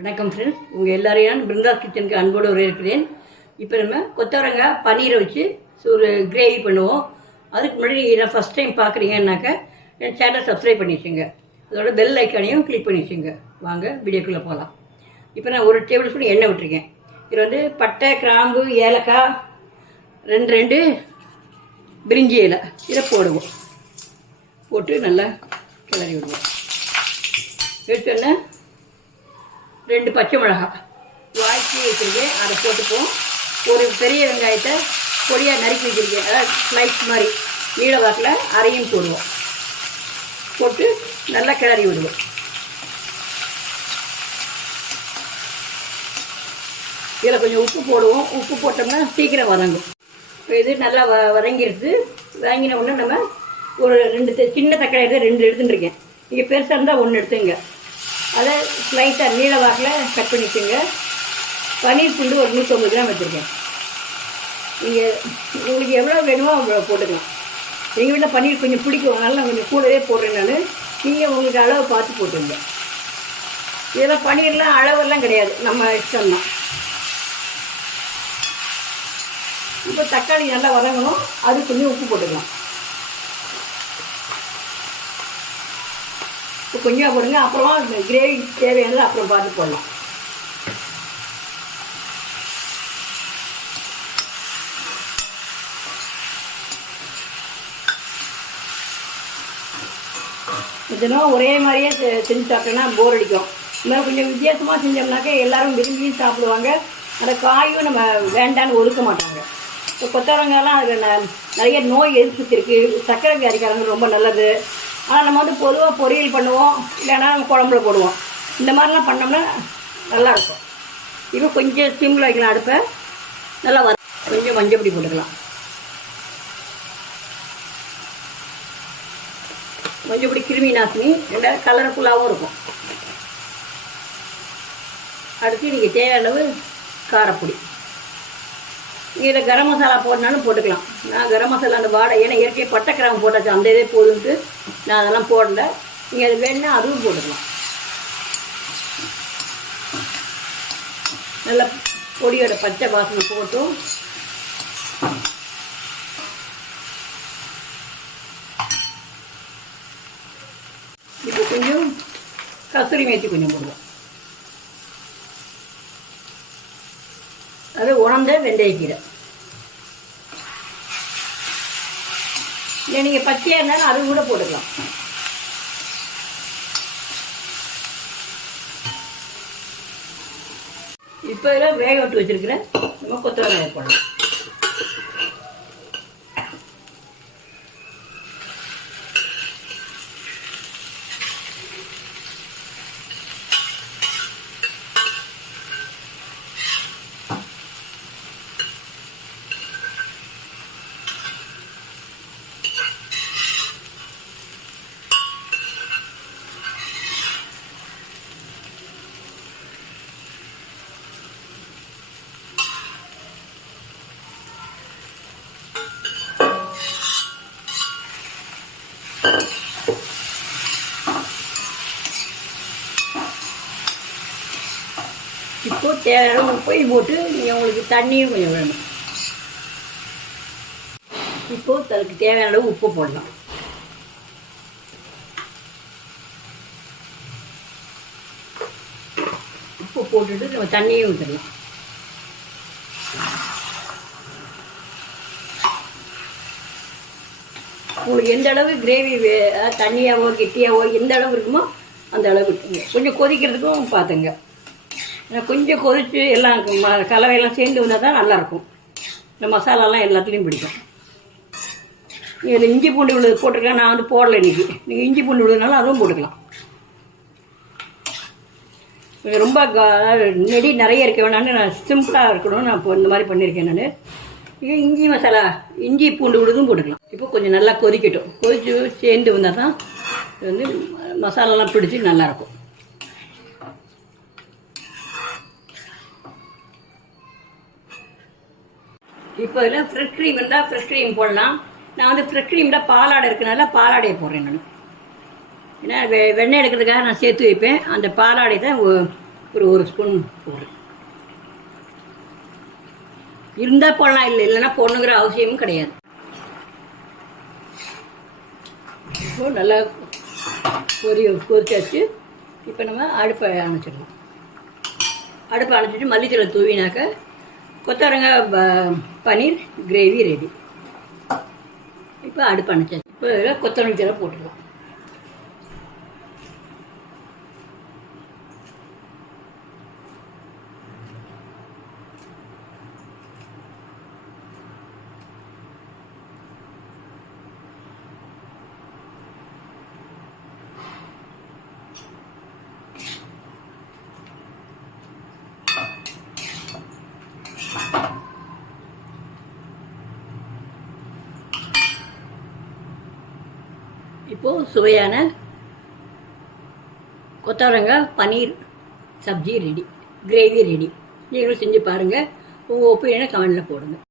வணக்கம் ஃப்ரெண்ட்ஸ், உங்கள் எல்லாரையும் நான் பிருந்தா கிச்சனுக்கு அன்போடு வரவேற்கிறேன். இப்போ நம்ம கொத்தவரங்காய் பன்னீரை வச்சு ஒரு கிரேவி பண்ணுவோம். அதுக்கு முன்னாடி நான் ஃபஸ்ட் டைம் பார்க்குறீங்கன்னாக்கா என் சேனல் சப்ஸ்கிரைப் பண்ணி வச்சுங்க, அதோட பெல் ஐக்கானையும் கிளிக் பண்ணி வச்சுங்க. வாங்க வீடியோக்குள்ளே போகலாம். இப்போ நான் ஒரு டேபிள் ஸ்பூன் எண்ணெய் விட்டுருக்கேன். இதில் வந்து பட்டை, கிராம்பு, ஏலக்காய், ரெண்டு பிரிஞ்சி இலை இதை போடுவோம். போட்டு நல்லா கிளறி விடுவோம். எடுத்தோன்னே 2 பச்சை மிளகாய் வாய்ச்சி வச்சுருக்கேன், அதை போட்டுப்போம். ஒரு பெரிய வெங்காயத்தை பொடியாக நறுக்கி வச்சுருக்கேன், அதாவது ஸ்லைஸ் மாதிரி நீள வாக்கில் அரையும் போடுவோம். போட்டு நல்லா கிளறி விடுவோம். இதில் கொஞ்சம் உப்பு போடுவோம். உப்பு போட்டோம்னா சீக்கிரம் வதங்கும். இப்போ இது நல்லா வதங்கிடுது. வாங்கின உடனே நம்ம ஒரு 2 சின்ன தக்காளி எடுத்து 2 எடுத்துட்டுருக்கேன். நீங்கள் பெருசாக இருந்தால் 1 எடுத்துங்க. அதை ஸ்லைட்டாக நீள வாக்கில் கட் பண்ணிக்கோங்க. பன்னீர் துண்டு ஒரு 150 கிராம் வச்சுருக்கேன். நீங்கள் உங்களுக்கு எவ்வளோ வேணுமோ அவ்வளோ போட்டுக்கலாம். எங்கள் வீட்டில் பன்னீர் கொஞ்சம் பிடிக்கும், அதனால் நான் கொஞ்சம் கூடவே போடுறேன். நான் நீங்கள் உங்களுக்கு அளவு பார்த்து போட்டுருங்க. இதெல்லாம் பன்னீர்லாம் அளவெல்லாம் கிடையாது, நம்ம இஷ்டம்தான். இப்போ தக்காளி நல்லா வதங்கணும், அது கொஞ்சம் உப்பு போட்டுக்கலாம். இப்போ கொஞ்சம் போடுங்க, அப்புறமா கிரேவி தேவையானது அப்புறம் பார்த்து போடலாம். இதெல்லாம் ஒரே மாதிரியே செஞ்சு சாப்பிட்டோன்னா போர் அடிக்கும். இந்த மாதிரி கொஞ்சம் வித்தியாசமாக செஞ்சோம்னாக்கா எல்லோரும் விரும்பியும் சாப்பிடுவாங்க. அந்த காயும் நம்ம வேண்டான்னு ஒதுக்க மாட்டாங்க. இப்போ கொத்தவரங்காயெல்லாம் அதில் நிறைய நோய் எதிர்ப்பு இருக்குது. சர்க்கரை வியாதிக்காரங்க ரொம்ப நல்லது. ஆனால் நம்ம வந்து பொதுவாக பொரியல் பண்ணுவோம், இல்லைன்னா குழம்புல போடுவோம். இந்த மாதிரிலாம் பண்ணோம்னா நல்லாயிருக்கும். இப்போ கொஞ்சம் சிம்மில் வைக்கலாம் அடுப்பை. நல்லா கொஞ்சம் மஞ்சள் பொடி போட்டுக்கலாம். மஞ்சள் பொடி கிருமி நாசினி, ரெண்டாவது கலர்ஃபுல்லாகவும் இருக்கும். அடுத்து நீங்கள் தேவையான அளவு காரப்பொடி. இதில் கரம் மசாலா போடனாலும் போட்டுக்கலாம். நான் கரம் மசாலா அந்த வாடை, ஏன்னா இயற்கை பட்டை கிராம்பு போட்டாச்சு, அந்த இதே போதுன்ட்டு நான் அதெல்லாம் போடல. நீங்கள் அது வேணுன்னா அதுவும் போட்டுக்கலாம். நல்லா பொடியோட பச்சை வாசனை போட்டும் இப்போ கொஞ்சம் கஸ்தூரி மேத்தி கொஞ்சம் போடுவோம். அது உணர்ந்த வெந்தயக்கீரை. இல்லை நீங்கள் பச்சையாக இருந்தாலும் அது கூட போட்டுக்கலாம். இப்போ இதில் வேக விட்டு வச்சுருக்கிறேன் நம்ம கொத்தவரங்காய் போடலாம். இப்போ தேவையான உப்பையும் போட்டு நீங்கள் உங்களுக்கு தண்ணியும் கொஞ்சம் வேணும். இப்போ அதுக்கு தேவையான அளவு உப்பு போடலாம். உப்பு போட்டுட்டு நம்ம தண்ணியும் ஊற்றலாம். உங்களுக்கு எந்த அளவு கிரேவி தண்ணியாவோ கெட்டியாவோ எந்த அளவு இருக்குமோ அந்த அளவு விட்டுங்க. கொஞ்சம் கொதிக்கிறதுக்கும் பார்த்துங்க. கொஞ்சம் கொதித்து எல்லாம் கலவையெல்லாம் சேர்ந்து வந்தால் தான் நல்லாயிருக்கும். இந்த மசாலாலாம் எல்லாத்துலேயும் பிடிக்கும். இதில் இஞ்சி பூண்டு விழுது போட்டிருக்கேன், நான் வந்து போடலை இன்றைக்கி. நீங்கள் இஞ்சி பூண்டு விழுதுனாலும் அதுவும் போட்டுக்கலாம். ரொம்ப நெடி நிறைய இருக்க வேணான்னு நான் சிம்பிளாக இருக்கணும்னு நான் இப்போ இந்த மாதிரி பண்ணியிருக்கேன். நான் இது இஞ்சி மசாலா, இஞ்சி பூண்டு விழுதும் போட்டுக்கலாம். இப்போ கொஞ்சம் நல்லா கொதிக்கட்டும். கொதித்து சேர்ந்து வந்தால் தான் இது வந்து மசாலாலாம் பிடிச்சி நல்லாயிருக்கும். இப்போ இதில் ஃப்ரெஷ் க்ரீம் இருந்தால் ஃப்ரெஷ் க்ரீம் போடலாம். நான் வந்து ஃப்ரெஷ் க்ரீமில் பாலாடை இருக்கனால பாலாடையை போடுறேன். நான் ஏன்னா வெண்ணெய் எடுக்கிறதுக்காக நான் சேர்த்து வைப்பேன். அந்த பாலாடை தான் ஒரு ஸ்பூன் போடுறேன். இருந்தால் போடலாம், இல்லைன்னா போடணுங்கிற அவசியமும் கிடையாது. இப்போ நல்லா கொதிச்சாச்சு. இப்போ நம்ம அடுப்பை அணைச்சிடலாம். அடுப்பை அணைச்சிட்டு மல்லித்தலை தூவினாக்க கொத்தவரங்காய் பன்னீர் கிரேவி ரெடி. இப்போ அடுப்பு அணைச்சாச்சு. இப்போ இதில் கொத்தமல்லி தலை போட்டுடலாம். இப்போது சுவையான கொத்தவரங்காய் பன்னீர் சப்ஜி ரெடி, கிரேவி ரெடி. நீங்களும் செஞ்சு பாருங்கள். உங்கள் ஒப்பீனியனை கமெண்டில் போடுங்க.